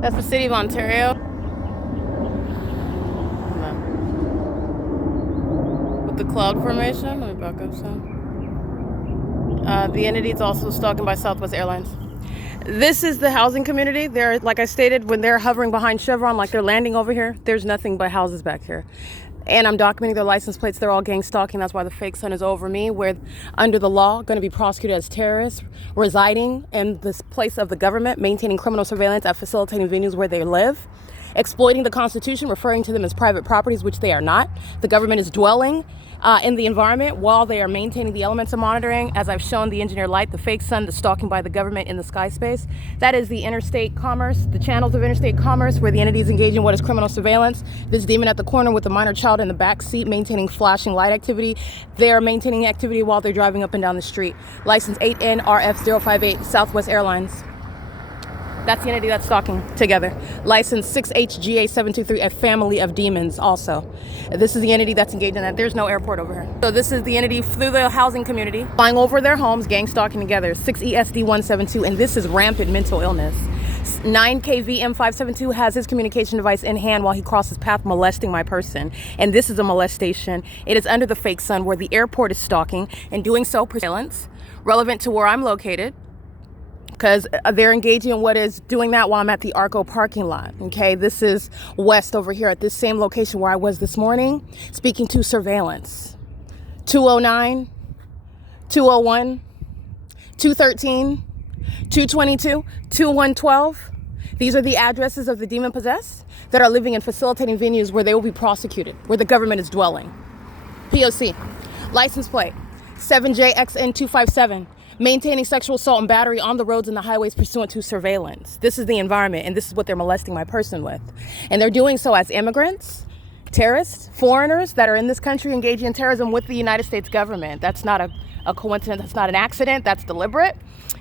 That's the city of Ontario. With the cloud formation. Let me back up some. The entity is also stalking by Southwest Airlines. This is the housing community. They're, like I stated, when they're hovering behind Chevron, like they're landing over here, there's nothing but houses back here. And I'm documenting their license plates. They're all gang stalking. That's why the fake sun is over me. We're, under the law, going to be prosecuted as terrorists, residing in this place of the government, maintaining criminal surveillance at facilitating venues where they live, exploiting the Constitution, referring to them as private properties, which they are not. The government is dwelling in the environment while they are maintaining the elements of monitoring. As I've shown, the engineered light, the fake sun, the stalking by the government in the sky space. That is the interstate commerce, the channels of interstate commerce where the entity is engaging in what is criminal surveillance. This demon at the corner with the minor child in the back seat maintaining flashing light activity. They are maintaining activity while they're driving up and down the street. License 8NRF058, Southwest Airlines. That's the entity that's stalking together. License 6HGA723, a family of demons also. This is the entity that's engaged in that. There's no airport over here. So this is the entity through the housing community, flying over their homes, gang stalking together. 6ESD172, and this is rampant mental illness. 9KVM572 has his communication device in hand while he crosses path molesting my person. And this is a molestation. It is under the fake sun where the airport is stalking and doing so for surveillance, relevant to where I'm located, because they're engaging in what is doing that while I'm at the Arco parking lot. Okay, this is west over here at this same location where I was this morning, speaking to surveillance. 209, 201, 213, 222, 2112. These are the addresses of the demon possessed that are living in facilitating venues where they will be prosecuted, where the government is dwelling. P.O.C. License plate 7JXN257. Maintaining sexual assault and battery on the roads and the highways pursuant to surveillance. This is the environment, and this is what they're molesting my person with. And they're doing so as immigrants, terrorists, foreigners that are in this country engaging in terrorism with the United States government. That's not a coincidence. That's not an accident. That's deliberate.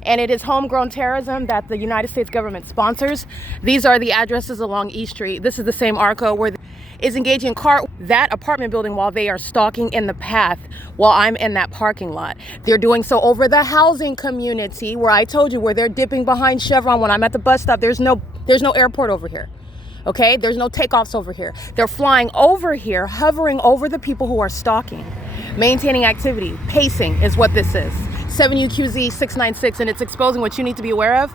And it is homegrown terrorism that the United States government sponsors. These are the addresses along E Street. This is the same Arco where is engaging in that apartment building while they are stalking in the path while I'm in that parking lot. They're doing so over the housing community where I told you where they're dipping behind Chevron when I'm at the bus stop. There's no airport over here. Okay, there's no takeoffs over here. They're flying over here, hovering over the people who are stalking, maintaining activity. Pacing is what this is. 7UQZ696, and it's exposing what you need to be aware of.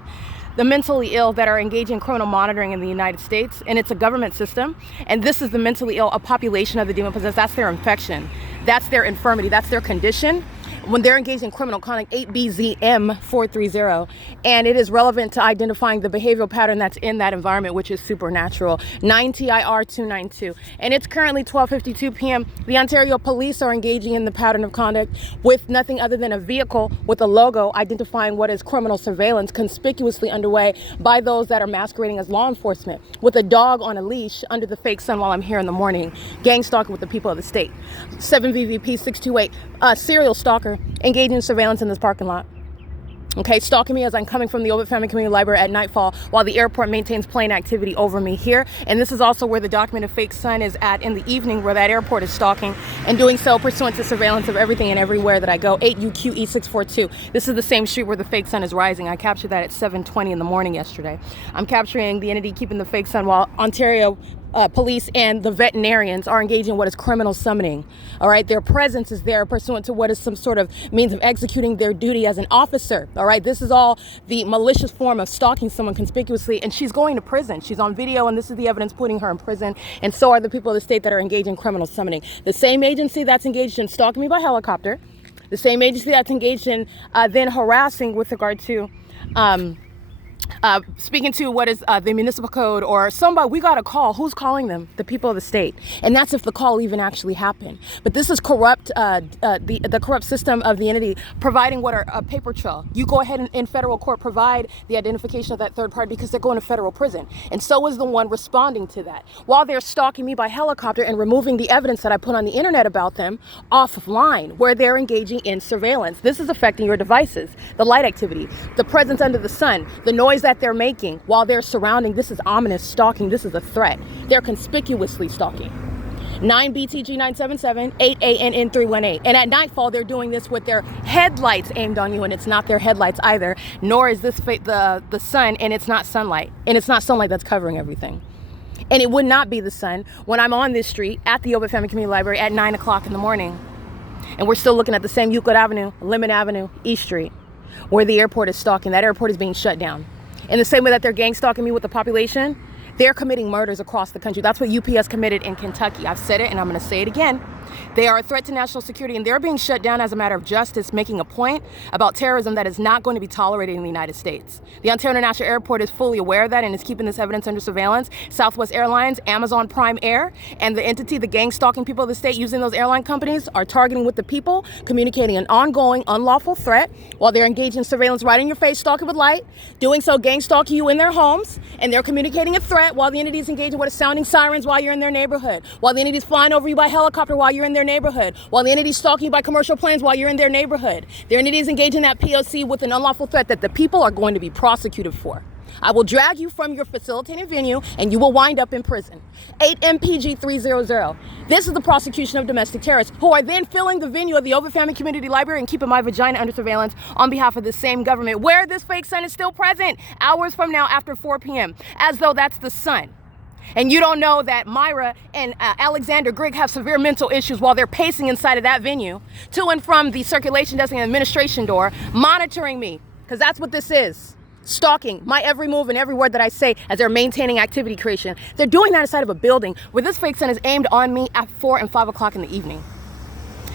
The mentally ill that are engaging in criminal monitoring in the United States, and it's a government system, and this is the mentally ill, a population of the demon possessed. That's their infection, that's their infirmity, that's their condition when they're engaged in criminal conduct. 8BZM430, and it is relevant to identifying the behavioral pattern that's in that environment, which is supernatural. 9TIR292, and it's currently 12:52 p.m. The Ontario police are engaging in the pattern of conduct with nothing other than a vehicle with a logo identifying what is criminal surveillance conspicuously underway by those that are masquerading as law enforcement, with a dog on a leash under the fake sun while I'm here in the morning, gang stalking with the people of the state. 7VVP628, serial stalker engaging in surveillance in this parking lot. Okay, stalking me as I'm coming from the Ovid Family Community Library at nightfall while the airport maintains plane activity over me here. And this is also where the documented fake sun is at in the evening, where that airport is stalking and doing so pursuant to surveillance of everything and everywhere that I go. 8UQE642. This is the same street where the fake sun is rising. I captured that at 7:20 in the morning yesterday. I'm capturing the entity keeping the fake sun while Ontario police and the veterinarians are engaging in what is criminal summoning. All right, their presence is there pursuant to what is some sort of means of executing their duty as an officer. All right, this is all the malicious form of stalking someone conspicuously, and she's going to prison. She's on video, and this is the evidence putting her in prison, and so are the people of the state that are engaged in criminal summoning. The same agency that's engaged in stalking me by helicopter, the same agency that's engaged in then harassing with regard to speaking to what is the municipal code or somebody. We got a call. Who's calling them? The people of the state. And that's if the call even actually happened. But this is corrupt, the corrupt system of the entity providing what are a paper trail. You go ahead and in federal court provide the identification of that third party because they're going to federal prison. And so is the one responding to that. While they're stalking me by helicopter and removing the evidence that I put on the internet about them offline, where they're engaging in surveillance. This is affecting your devices, the light activity, the presence under the sun, the noise that they're making while they're surrounding. This is ominous stalking. This is a threat. They're conspicuously stalking. 9BTG977, 8ANN318. And at nightfall, they're doing this with their headlights aimed on you, and it's not their headlights either, nor is this the sun, and it's not sunlight. And it's not sunlight that's covering everything. And it would not be the sun when I'm on this street at the Obit Family Community Library at 9 o'clock in the morning. And we're still looking at the same Euclid Avenue, Lemon Avenue, East Street, where the airport is stalking. That airport is being shut down. In the same way that they're gang stalking me with the population, they're committing murders across the country. That's what UPS committed in Kentucky. I've said it and I'm going to say it again. They are a threat to national security, and they're being shut down as a matter of justice, making a point about terrorism that is not going to be tolerated in the United States. The Ontario International Airport is fully aware of that and is keeping this evidence under surveillance. Southwest Airlines, Amazon Prime Air, and the entity, the gang stalking people of the state using those airline companies, are targeting with the people, communicating an ongoing unlawful threat while they're engaged in surveillance right in your face, stalking with light, doing so gang stalking you in their homes, and they're communicating a threat while the entity is engaging with sounding sirens while you're in their neighborhood, while the entity is flying over you by helicopter while you're in their neighborhood, while the entity is stalking you by commercial planes while you're in their neighborhood. The entity is engaging that P.O.C. with an unlawful threat that the people are going to be prosecuted for. I will drag you from your facilitating venue and you will wind up in prison. 8 MPG 300. This is the prosecution of domestic terrorists who are then filling the venue of the Obit Family Community Library and keeping my vagina under surveillance on behalf of the same government, where this fake sun is still present hours from now after 4 p.m. as though that's the sun. And you don't know that Myra and Alexander Grigg have severe mental issues while they're pacing inside of that venue to and from the circulation desk and administration door, monitoring me, because that's what this is. Stalking my every move and every word that I say as they're maintaining activity creation. They're doing that inside of a building where this fake sun is aimed on me at 4 and 5 o'clock in the evening.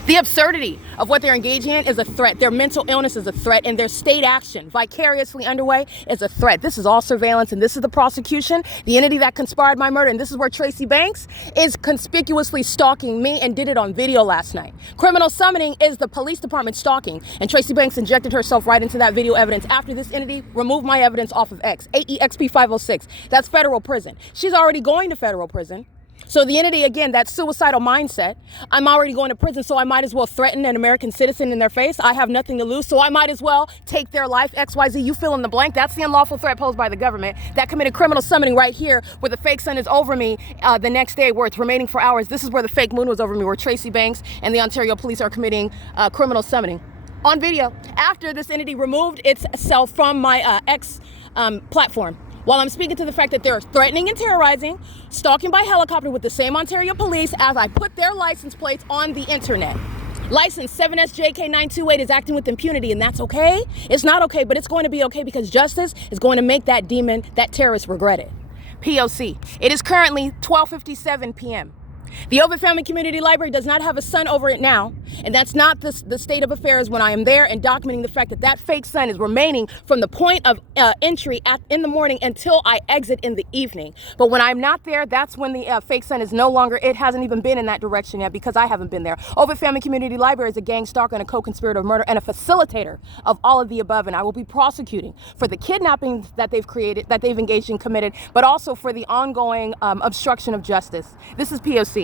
The absurdity of what they're engaging in is a threat. Their mental illness is a threat, and their state action, vicariously underway, is a threat. This is all surveillance, and this is the prosecution, the entity that conspired my murder, and this is where Tracy Banks is conspicuously stalking me and did it on video last night. Criminal summoning is the police department stalking, and Tracy Banks injected herself right into that video evidence after this entity removed my evidence off of X, AEXP 506. That's federal prison. She's already going to federal prison. So the entity, again, that suicidal mindset, I'm already going to prison, so I might as well threaten an American citizen in their face. I have nothing to lose, so I might as well take their life. XYZ, you fill in the blank. That's the unlawful threat posed by the government that committed criminal summoning right here where the fake sun is over me the next day where it's remaining for hours. This is where the fake moon was over me, where Tracy Banks and the Ontario police are committing criminal summoning. On video, after this entity removed itself from my X platform. While I'm speaking to the fact that they're threatening and terrorizing, stalking by helicopter with the same Ontario police as I put their license plates on the internet. License 7SJK928 is acting with impunity, and that's okay. It's not okay, but it's going to be okay because justice is going to make that demon, that terrorist, regret it. P.O.C. It is currently 12:57 p.m. The Obit Family Community Library does not have a sun over it now, and that's not the state of affairs when I am there and documenting the fact that that fake sun is remaining from the point of entry in the morning until I exit in the evening. But when I'm not there, that's when the fake sun is no longer, it hasn't even been in that direction yet because I haven't been there. Obit Family Community Library is a gang stalker and a co-conspirator of murder and a facilitator of all of the above, and I will be prosecuting for the kidnapping that they've created, that they've engaged in, committed, but also for the ongoing obstruction of justice. This is P.O.C.